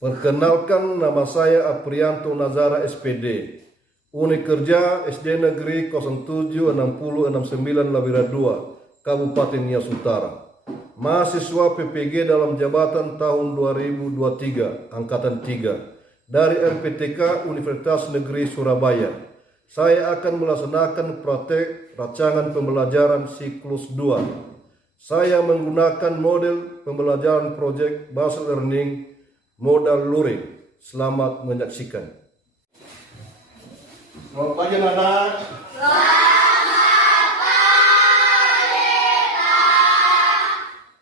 Perkenalkan, nama saya Aprianto Nazara SPD, Unit Kerja SD Negeri 076069 Labira 2, Kabupaten Nias Utara. Mahasiswa PPG dalam jabatan tahun 2023, Angkatan 3, dari LPTK Universitas Negeri Surabaya. Saya akan melaksanakan praktek rancangan pembelajaran siklus 2. Saya menggunakan model pembelajaran proyek Bahasa Learning modal luring. Selamat menyaksikan. Selamat pagi anak. Selamat pagi Pak.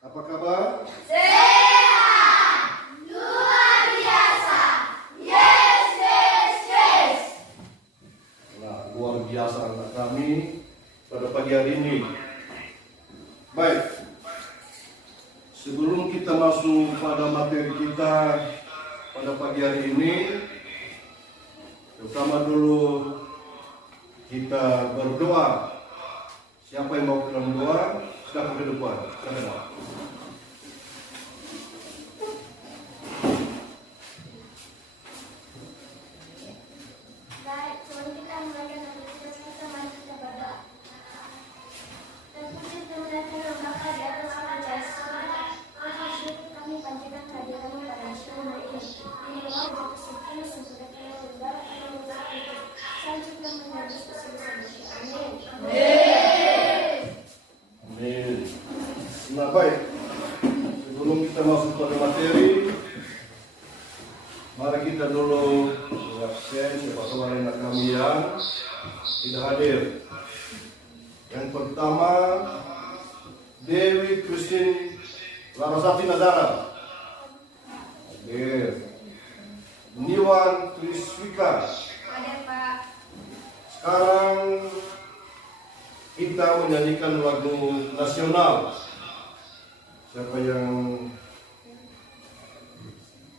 Apa kabar? Sehat, luar biasa. Yes, yes, yes. Nah, luar biasa anak kami pada pagi hari ini. Baik. Sebelum kita masuk pada materi kita pada pagi hari ini, pertama dulu kita berdoa. Siapa yang mau dalam doa, silakan ke depan. Silakan. Baik, sebelum kita mulai dengan kita mari kita berdoa. Terpuji Tuhan yang Bapa di atas segala sesuatu. Kami panjatkan kehadiran-Mu pada siang hari ini. Ini doa untuk kesucian sempurna yang segala yang selanjutnya menjadi sebesar manusia. Amin. Amin. Nah, baik. Sebelum kita masuk pada materi, mari kita dulu absen siapa tahu anak kami yang tidak hadir. Yang pertama, Dewi Christine Larasati Nazara hadir. Niwan Triswika Ada Pak. sekarang kita menyanyikan lagu nasional. Siapa yang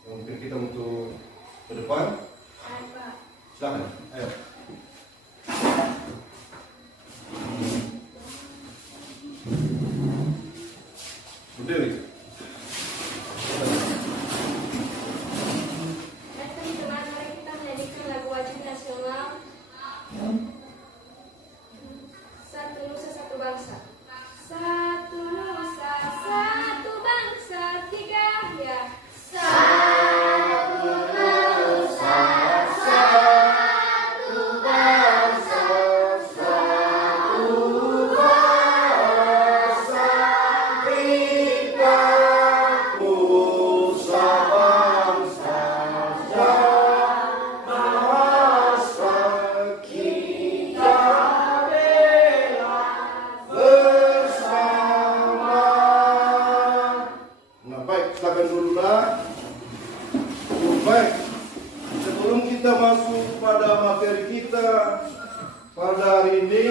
mungkin kita untuk ke depan? Ada Pak. Silakan. Ayo. Bu Dewi. Baik teman-teman, mari kita menyanyikan lagu wajib nasional. Satu nusa satu bangsa. Satu nusa satu bangsa, tiga ya. Satu nusa satu bangsa, satu bahasa, Kita Nusa bangsa dan bahasa kita bela bersama. Nah, baik, silakan dulu lah. Baik, sebelum kita masuk pada materi kita pada hari ini,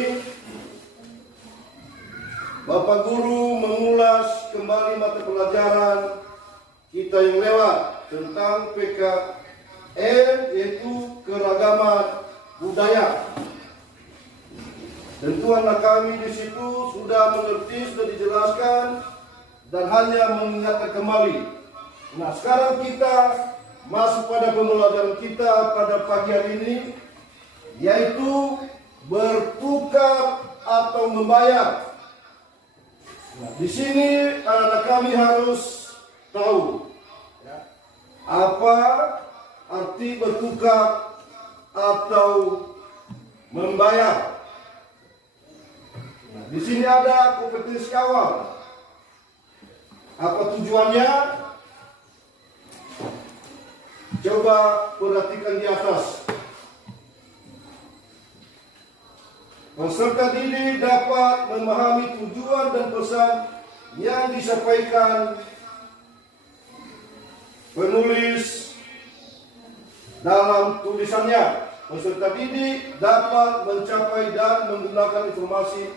Bapak Guru mengulas kembali mata pelajaran kita yang lewat tentang PKN, yaitu keragaman budaya. Tentu anak kami di situ sudah mengerti, sudah dijelaskan, dan hanya mengingatkan kembali. Nah, sekarang kita masuk pada pembelajaran kita pada pagi hari ini, yaitu bertukar atau membayar. Nah, di sini anak kami harus tahu ya, apa arti bertukar atau membayar. Nah, di sini ada kompetensi awal. Apa tujuannya? Coba perhatikan di atas. Peserta didik dapat memahami tujuan dan pesan yang disampaikan penulis dalam tulisannya. Peserta didik dapat mencapai dan menggunakan informasi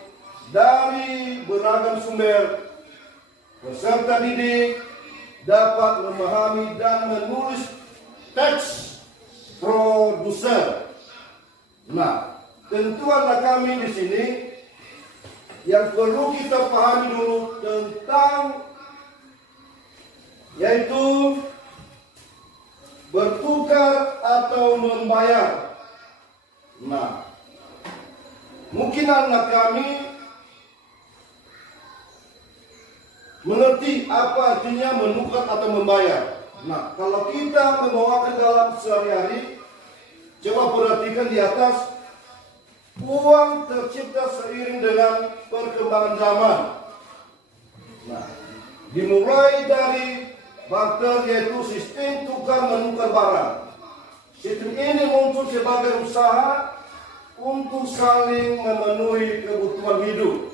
dari beragam sumber. Peserta didik dapat memahami dan menulis teks produser. Nah, tentu anak kami di sini yang perlu kita pahami dulu tentang yaitu mungkin anak kami mengerti apa artinya menukar atau membayar. Nah, kalau kita membawakan dalam sehari-hari, coba perhatikan di atas, uang tercipta seiring dengan perkembangan zaman. Nah, dimulai dari barter, yaitu sistem tukar menukar barang. Sistem ini muncul sebagai usaha untuk saling memenuhi kebutuhan hidup.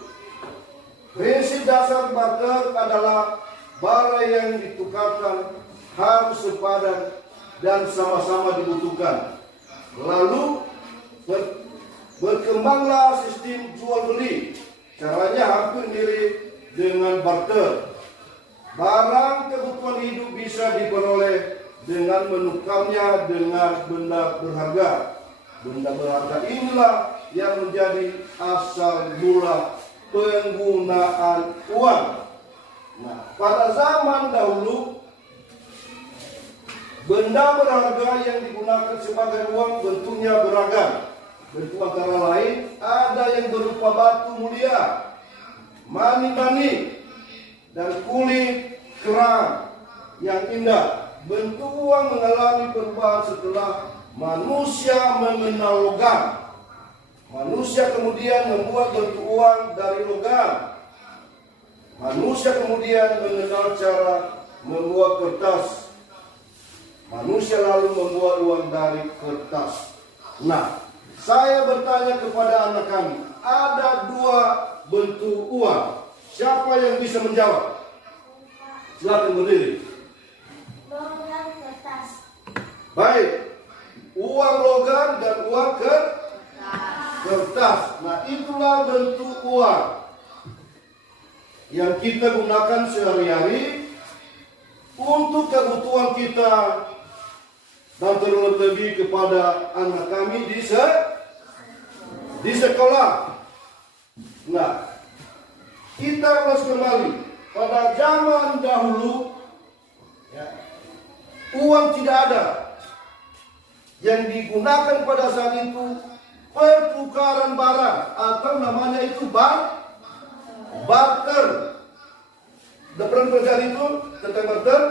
Prinsip dasar barter adalah barang yang ditukarkan harus sepadan dan sama-sama dibutuhkan. Lalu berkembanglah sistem jual beli. Caranya hampir mirip dengan barter. Barang kebutuhan hidup bisa diperoleh dengan menukarnya dengan benda berharga. Benda berharga inilah yang menjadi asal mula penggunaan uang. Nah, pada zaman dahulu, benda berharga yang digunakan sebagai uang bentuknya beragam. Bentuk antara lain ada yang berupa batu mulia, mani-mani, dan kulit kerang yang indah. Bentuk uang mengalami perubahan setelah manusia mengenal logam. Manusia kemudian membuat bentuk uang dari logam. Manusia kemudian mengenal cara membuat kertas. Manusia lalu membuat uang dari kertas. Nah, saya bertanya kepada anak kami, ada 2 bentuk uang. Siapa yang bisa menjawab? Silakan berdiri. Logam, kertas. Baik, uang logam dan uang kertas. Nah, itulah bentuk uang yang kita gunakan sehari-hari untuk kebutuhan kita dan terlebih kepada anak kami di sekolah. Nah, kita harus kembali pada zaman dahulu, ya, uang tidak ada. Yang digunakan pada saat itu pertukaran barang atau namanya itu barter. Sudah pernah belajar itu tentang barter?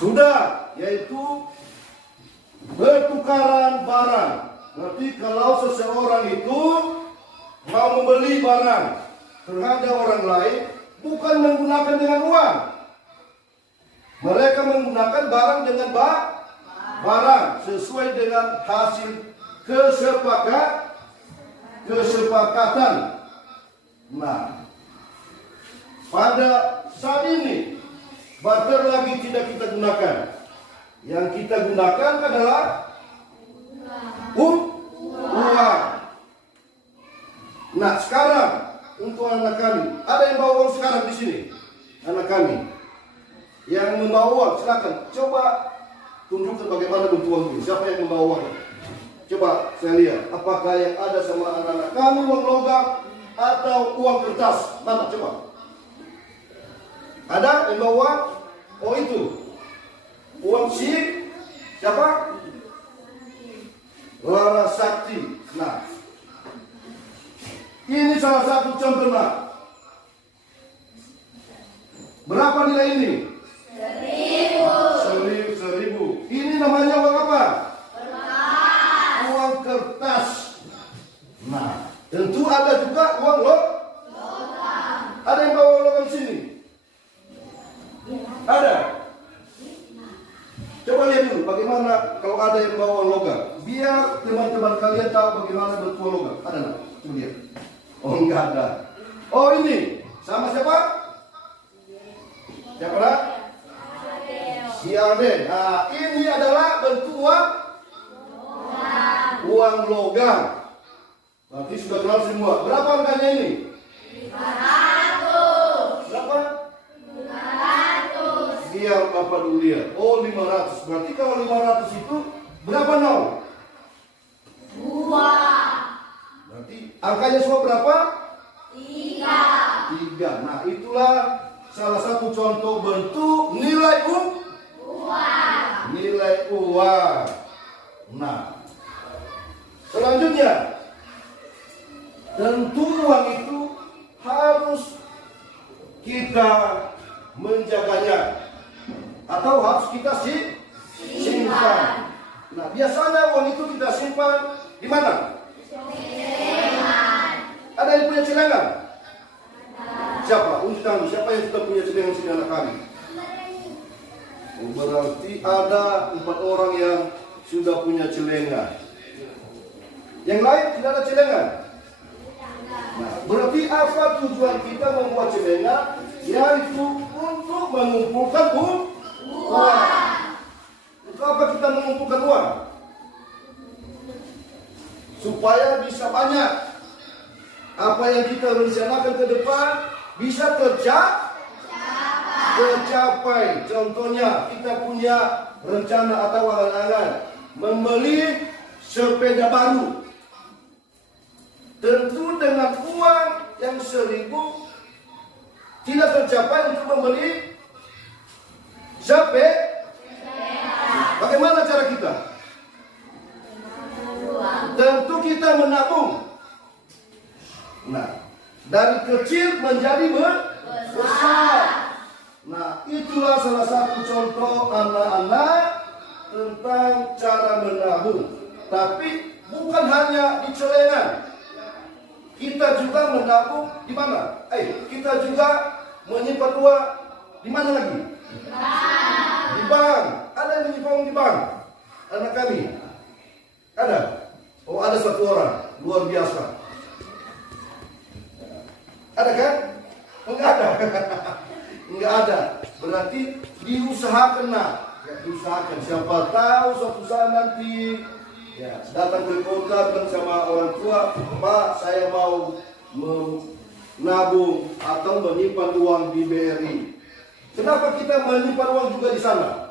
Sudah, yaitu pertukaran barang. Berarti kalau seseorang itu mau membeli barang terhadap orang lain, bukan menggunakan dengan uang. Mereka menggunakan barang dengan barang sesuai dengan hasil kesepakatan. Nah, pada saat ini barter lagi tidak kita gunakan. Yang kita gunakan adalah uang. Nah, sekarang untuk anak kami, ada yang bawa uang sekarang di sini? Anak kami yang membawa uang, silakan coba tunjukkan bagaimana bentuk uang ini. Siapa yang membawa uang? Coba saya lihat, apakah yang ada sama anak-anak kami uang logam atau uang kertas? Mana coba? Ada yang bawa uang? Oh itu uang siapa? Lara Sakti. Nah, ini salah satu contoh, Pak. Berapa nilai ini? 1.000. Ini namanya uang apa? Kertas. Uang kertas. Nah, tentu ada juga uang logam. Ada yang bawa logam sini? Ada? Coba lihat dulu bagaimana kalau ada yang bawa logam. Biar teman-teman kalian tahu bagaimana bentuk logam. Ada nggak? Coba lihat. Oh, enggak ada. Oh, ini sama siapa? Siapa nak? Si Aden. Nah, ini adalah bentuk uang logam. Berarti sudah kenal semua. Berapa angkanya ini? 500. Berapa? 500. Biar Bapak dulu lihat. Oh, 500. Berarti kalau 500 itu berapa nol? 2. Berarti angkanya semua berapa? 3. 3. Nah, itulah salah satu contoh bentuk nilai uang. Nilai uang. Nah, selanjutnya atau harus kita simpan. Nah, biasanya uang itu kita simpan di mana? Ada yang punya celengan? Siapa? Unjuk tangan. Siapa yang sudah punya celengan sini anak kami? Oh, berarti ada 4 orang yang sudah punya celengan. Yang lain tidak ada celengan. Nah, berarti apa tujuan kita membuat celengan? Yaitu untuk mengumpulkan uang. Untuk apa kita mengumpulkan uang? Supaya bisa banyak. Apa yang kita rencanakan ke depan bisa tercapai. Contohnya kita punya rencana atau angan-angan membeli sepeda baru. Tentu dengan uang yang 1.000 tidak tercapai untuk membeli sepeda. Bagaimana cara kita? Tentu kita menabung. Nah, dari kecil menjadi besar. Nah, itulah salah satu contoh anak-anak tentang cara menabung. Tapi bukan hanya di celengan. Kita juga menabung di mana? Kita juga menyimpan uang di mana lagi? Di bank. Ada yang menyimpan di bank? Anak kami? Ada? Oh, ada 1 orang. Luar biasa. Ada kan? Enggak ada. Enggak ada. Berarti diusahakan nak. Ya, diusahakan. Siapa tahu suatu saat nanti ya, datang ke kota dan sama orang tua, Pak, saya mau menabung atau menyimpan uang di BRI. Kenapa kita menyimpan uang juga di sana?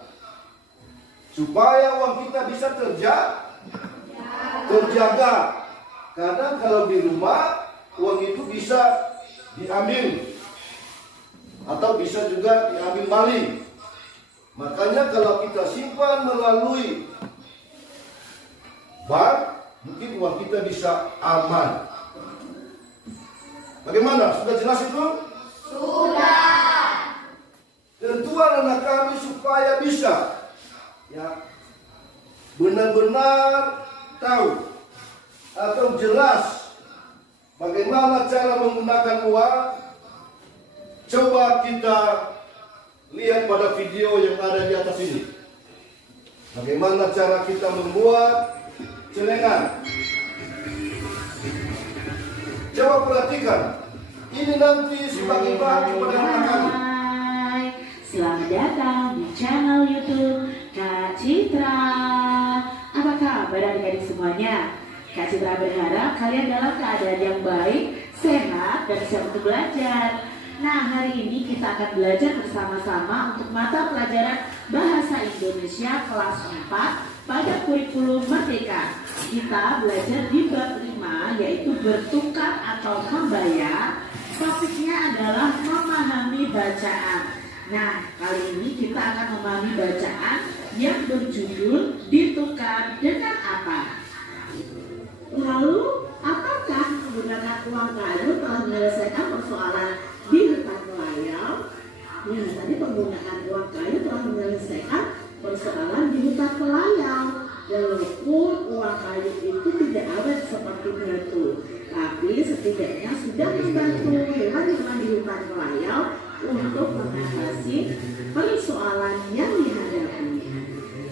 Supaya uang kita bisa terjaga. Kadang kalau di rumah uang itu bisa diambil atau bisa juga diambil maling. Makanya kalau kita simpan melalui bank, mungkin uang kita bisa aman. Bagaimana? Sudah jelas itu? Sudah. Tentuan anak kami supaya bisa ya benar-benar tahu atau jelas bagaimana cara menggunakan uang. Coba kita lihat pada video yang ada di atas ini. Bagaimana cara kita membuat celengan. Coba perhatikan. Ini nanti sebagai bahan kepada anak kami. Selamat datang di channel YouTube Kak Citra. Apa kabar adik-adik semuanya? Kak Citra berharap kalian dalam keadaan yang baik, sehat, dan siap untuk belajar. Nah, hari ini kita akan belajar bersama-sama untuk mata pelajaran Bahasa Indonesia kelas 4 pada kurikulum Merdeka. Kita belajar di bab 5, yaitu bertukar atau membayar. Topiknya adalah memahami bacaan. Nah, kali ini kita akan memahami bacaan yang berjudul ditukar dengan apa. Lalu, apakah menggunakan uang kayu telah menyelesaikan persoalan di hutan kelayau? Ya, tadi penggunaan uang kayu telah menyelesaikan persoalan di hutan kelayau. Walaupun uang kayu itu tidak awet seperti batu, tapi setidaknya sudah membantu hewan-hewan di hutan kelayau untuk mengatasi persoalan yang dihadapi.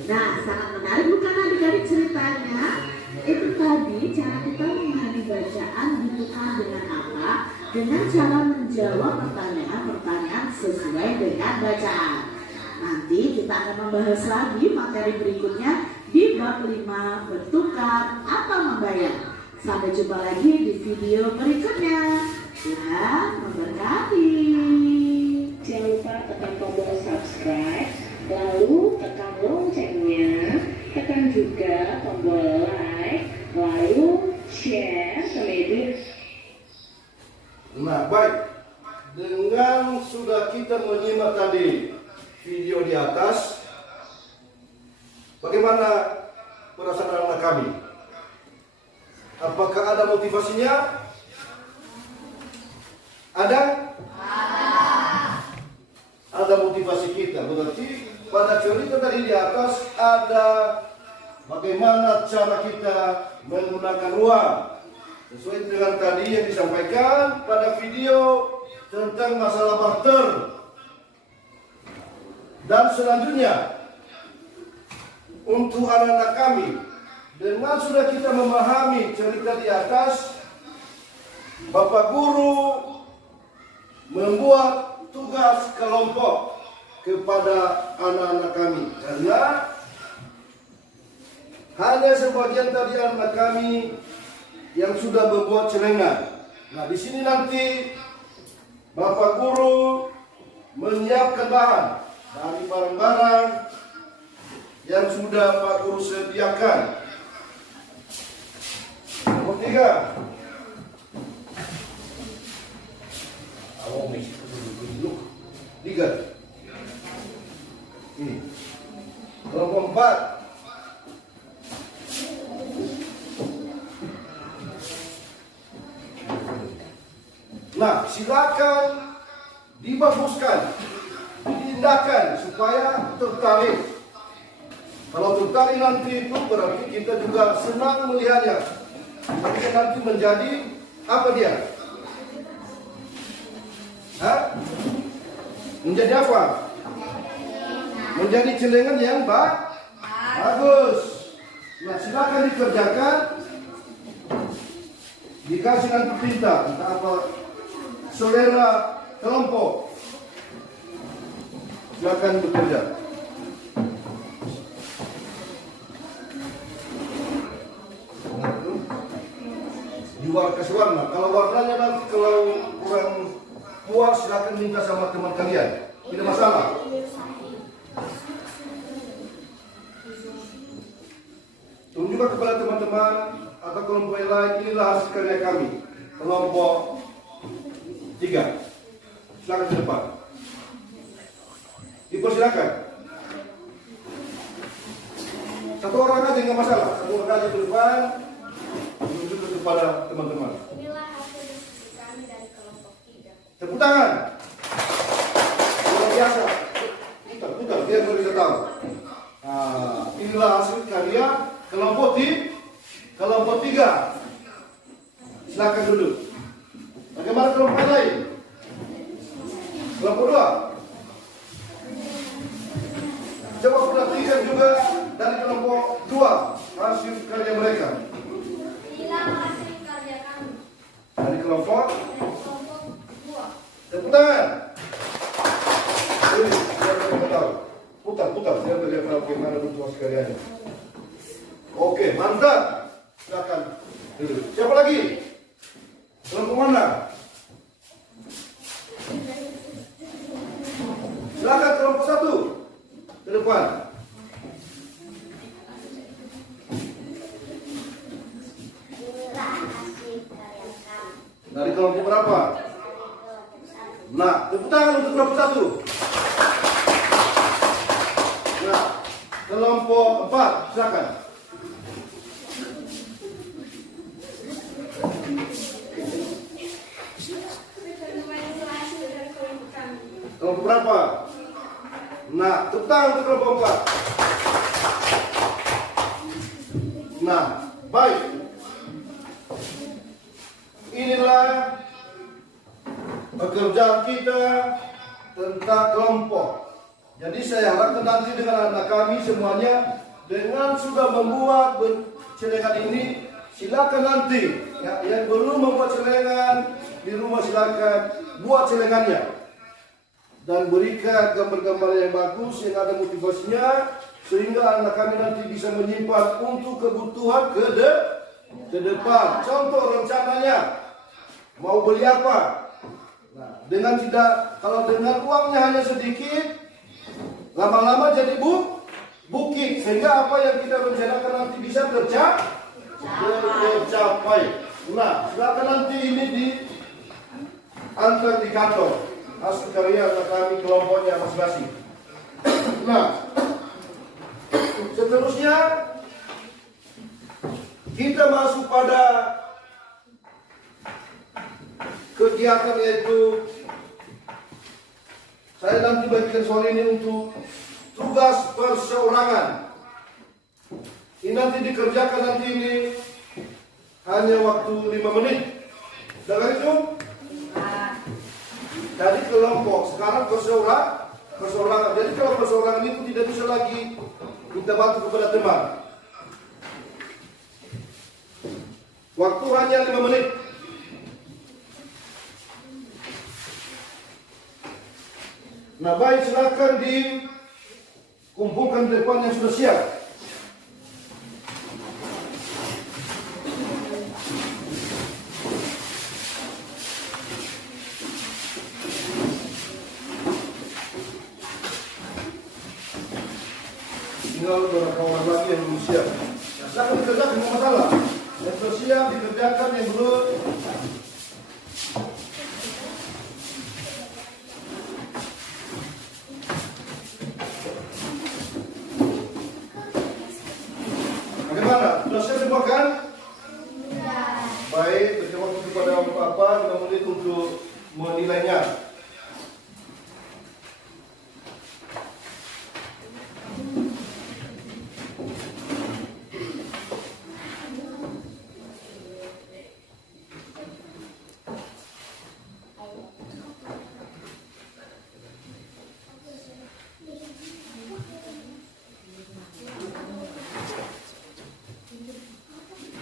Nah, sangat menarik bukan adik-adik ceritanya? Itu tadi cara kita memahami bacaan ditukar dengan apa? Dengan cara menjawab pertanyaan-pertanyaan sesuai dengan bacaan. Nanti kita akan membahas lagi materi berikutnya di bab 5 bertukar atau membayar. Sampai jumpa lagi di video berikutnya. Tuhan memberkati. Jangan lupa tekan tombol subscribe, lalu tekan loncengnya, tekan juga tombol like, lalu share ke media. Nah, baik. Dengan sudah kita menyimak tadi video di atas, bagaimana perasaan anak kami? Apakah ada motivasinya? Ada? Ada motivasi kita. Berarti pada cerita tadi di atas ada bagaimana cara kita menggunakan uang. Sesuai dengan tadi yang disampaikan pada video tentang masalah barter. Dan selanjutnya, untuk anak-anak kami, dengan sudah kita memahami cerita di atas, Bapak Guru membuat tugas kelompok kepada anak-anak kami. Karena hanya sebagian tadi anak kami yang sudah membuat celengan. Nah, di sini nanti Bapak Guru menyiapkan bahan dari barang-barang yang sudah Pak Guru sediakan. Nomor 3. Ini. Kelompok 4. Nah, silakan dibaguskan, diindahkan supaya tertarik. Kalau tertarik nanti itu berarti kita juga senang melihatnya. Tapi nanti menjadi apa dia? Hah? Menjadi apa? Menjadi celengan yang bagus. Nah, silakan dikerjakan. Dikasih nanti tinta, entah apa selera kelompok. Silakan bekerja. Kasih warna. Kalau warnanya nanti kalau kurang puas silakan minta sama teman kalian. Tidak masalah. Tunjukkan kepada teman-teman atau kelompok yang lain, inilah hasil karya kami. Kelompok 3. Silakan ke depan. Dipersilakan. Satu orang aja nggak masalah. Satu orang aja ke depan. Tunjukkan kepada teman-teman. Inilah hasil diskusi kami dari kelompok 3. Tepuk tangan. Luar biasa. Putar, biar mereka tahu. Nah, inilah hasil karya kelompok 3. Silakan duduk. Bagaimana kelompok lain? Kelompok 2. Coba perhatikan juga dari kelompok 2 hasil karya mereka. Inilah hasil karya kami Dari kelompok dari kelompok 2. tepuk tangan. Ini biar mereka tahu. Putar, biar mereka tahu bagaimana bentuk hasil karyanya. Oke, mantap. Silakan. Siapa lagi? Kelompok mana? Silakan kelompok 1 ke depan. Inilah hasil karya kami Dari kelompok berapa? Nah, tepuk tangan untuk kelompok 1. Nah, kelompok 4, silakan. Kelompok berapa? Nah, tepuk tangan untuk kelompok 4. Nah, baik. Inilah pekerjaan kita tentang kelompok. Jadi saya harapkan nanti dengan anak kami semuanya dengan sudah membuat celengan ini, silakan nanti ya, yang belum membuat celengan di rumah silakan buat celengannya. Dan berikan gambar-gambar yang bagus, yang ada motivasinya, sehingga anak kami nanti bisa menyimpan untuk kebutuhan ke depan. Contoh rencananya, mau beli apa? Nah, kalau dengan uangnya hanya sedikit, lama-lama jadi bukit, sehingga apa yang kita rencanakan nanti bisa tercapai. Nah, silakan nanti ini diantar di kantor. Hasil karya anak kami kelompoknya masing-masing. Nah, seterusnya kita masuk pada kegiatan, yaitu saya nanti bagikan soal ini untuk tugas perseorangan. Ini nanti dikerjakan nanti ini hanya waktu 5 menit. Dengar itu? Jadi kelompok sekarang perseorangan. Jadi kalau perseorangan itu tidak bisa lagi minta bantu kepada teman. Waktu hanya 5 menit. Nah, baik, silakan dikumpulkan di depan yang sudah siap. Tinggal beberapa orang lagi yang belum siap. Nah, silakan dikerjakan, tidak masalah. Yang sudah siap dikerjakan, yang belum. Bagaimana? Sudah siap semua kan? Baik, berikan waktu kepada Bapak 5 menit untuk menilainya.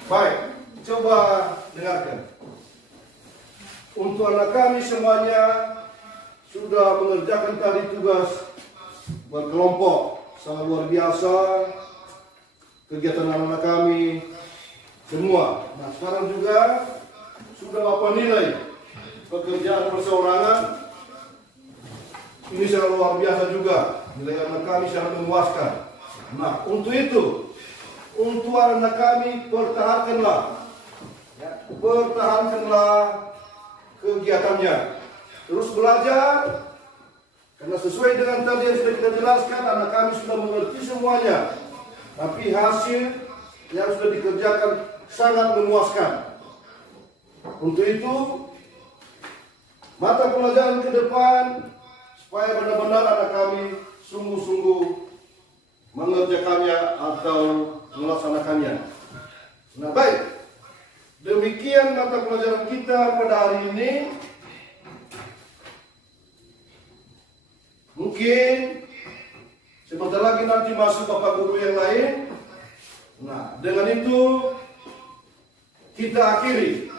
Baik, coba dengarkan. Untuk anak kami semuanya sudah mengerjakan tadi tugas berkelompok. Sangat luar biasa kegiatan anak-anak kami semua. Nah, sekarang juga sudah Bapak nilai pekerjaan perseorangan. Ini sangat luar biasa juga. Nilai anak kami sangat memuaskan. Nah, untuk itu, untuk anak kami pertahankanlah kegiatannya, terus belajar, karena sesuai dengan tadi yang sudah kita jelaskan, anak kami sudah mengerti semuanya, tapi hasil yang sudah dikerjakan sangat memuaskan. Untuk itu, mata pelajaran ke depan supaya benar-benar anak kami sungguh-sungguh mengerjakannya atau melaksanakannya. Nah, baik, demikian mata pelajaran kita pada hari ini. Mungkin sebentar lagi nanti masuk Bapak Guru yang lain. Nah, dengan itu kita akhiri.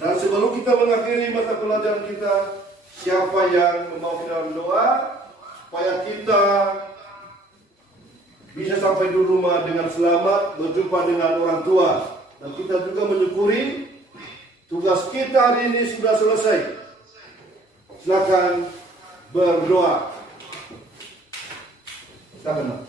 Dan sebelum kita mengakhiri mata pelajaran kita, siapa yang membawa kita dalam doa supaya kita bisa sampai di rumah dengan selamat, berjumpa dengan orang tua. Dan kita juga menyukuri tugas kita hari ini sudah selesai. Silakan berdoa. Silakan.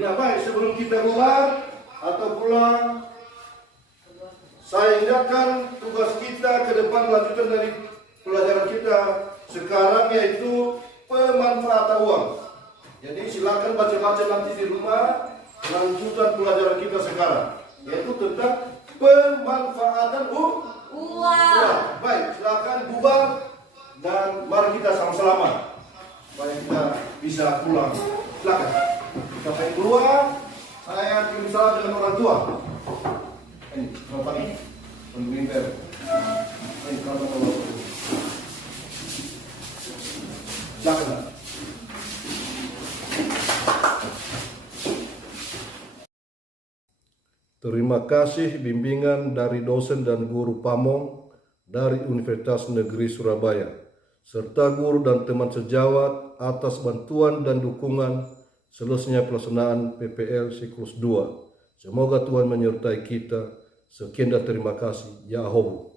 Nah, baik, sebelum kita keluar atau pulang, saya ingatkan tugas kita ke depan, lanjutan dari pelajaran kita sekarang, yaitu pemanfaatan uang. Jadi silakan baca-baca nanti di rumah lanjutan pelajaran kita sekarang, yaitu tentang pemanfaatan uang. Baik, silakan bubar dan mari kita sama-sama supaya kita bisa pulang. Silakan. Sampai keluar, saya kirim salam dengan orang tua. Ini, selamat pagi. Pemerintah. Ini, kalau mau. Silakan. Terima kasih bimbingan dari dosen dan guru Pamong dari Universitas Negeri Surabaya, serta guru dan teman sejawat atas bantuan dan dukungan selesainya pelaksanaan PPL siklus 2. Semoga Tuhan menyertai kita. Sekian dan terima kasih. Yahoo.